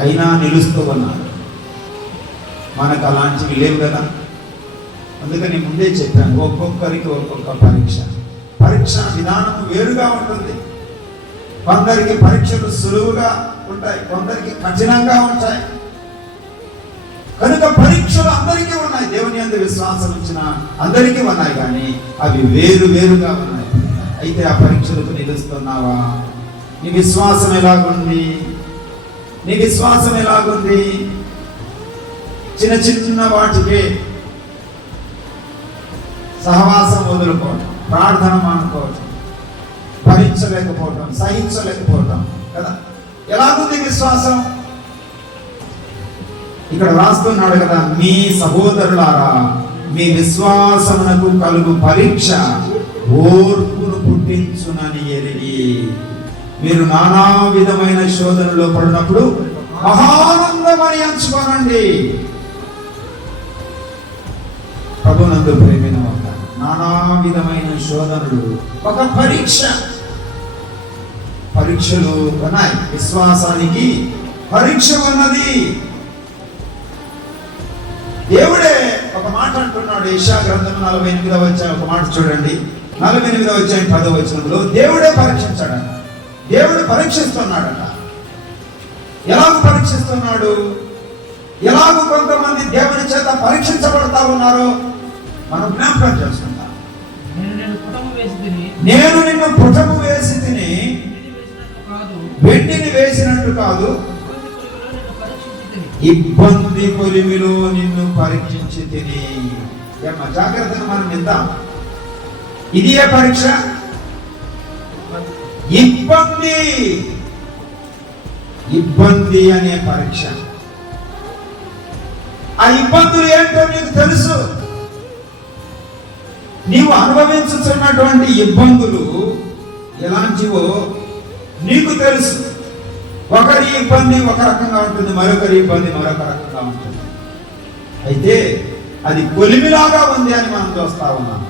అయినా నిలుస్తూ ఉన్నారు. మనకు అలాంటివి లేవు కదా. అందుకని ముందే చెప్పాను, ఒక్కొక్కరికి ఒక్కొక్క పరీక్ష విధానం వేరుగా ఉంటుంది. కొందరికి పరీక్షలు సులువుగా ఉంటాయి, కొందరికి కఠినంగా ఉంటాయి. కనుక పరీక్షలు అందరికీ ఉన్నాయి, దేవుని యందు విశ్వాసం ఉంచిన అందరికీ ఉన్నాయి, కానీ అవి వేరుగా ఉన్నాయి. అయితే ఆ పరీక్షలకు నిలుస్తున్నావా? నీ విశ్వాసం ఎలాగుంది? చిన్న వాటికే సహవాసం వదులుకోవటం, ప్రార్థన మానుకోవటం, భరించలేకపోవటం, సహించలేకపోవటం కదా. ఎలాగుంది విశ్వాసం? ఇక్కడ రాస్తున్నాడు కదా, మీ సహోదరులారా మీ విశ్వాసమునకు కలుగు పరీక్ష ఓర్పును పుట్టించునని ఎరిగి మీరు నానా విధమైన శోధనలో పడినప్పుడు మహానందమని ఎంచుకోనండి. ప్రభునందు ప్రేమైన వారు, నానా విధమైన శోధనలు ఒక పరీక్షలు ఉన్నాయి. విశ్వాసానికి పరీక్ష ఉన్నది. దేవుడే ఒక మాట అంటున్నాడు. యెషయా గ్రంథం 48వ అధ్యాయం ఒక మాట చూడండి. 48వ అధ్యాయం 10వ వచనంలో దేవుడే పరీక్షించాడట. దేవుడు పరీక్షిస్తున్నాడట. ఎలాగ పరీక్షిస్తున్నాడు? ఎలాగ కొంతమంది దేవుని చేత పరీక్షించబడతా ఉన్నారో మనం జ్ఞాపకం చేసుకుంటాం. నేను నిన్ను పుటము వేసి తిని వెండిని వేసినట్టు కాదు, ఇబ్బంది కొలిమిలో నిన్ను పరీక్షించి తిని. జాగ్రత్తగా మనం విందాం. ఇది ఏ పరీక్ష? ఇబ్బంది అనే పరీక్ష. ఆ ఇబ్బందులు ఏంటో నీకు తెలుసు. నీవు అనుభవించుతున్నటువంటి ఇబ్బందులు ఎలాంటివో నీకు తెలుసు. ఒకరి ఇబ్బంది ఒక రకంగా ఉంటుంది, మరొకరి ఇబ్బంది మరొక రకంగా ఉంటుంది. అయితే అది కొలిమిలాగా ఉంది అని మనం చూస్తా ఉన్నాం.